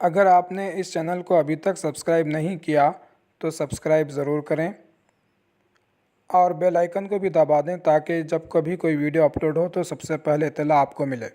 अगर आपने इस चैनल को अभी तक सब्सक्राइब नहीं किया तो सब्सक्राइब ज़रूर करें और बेल आइकन को भी दबा दें ताकि जब कभी कोई वीडियो अपलोड हो तो सबसे पहले इत्तला आपको मिले।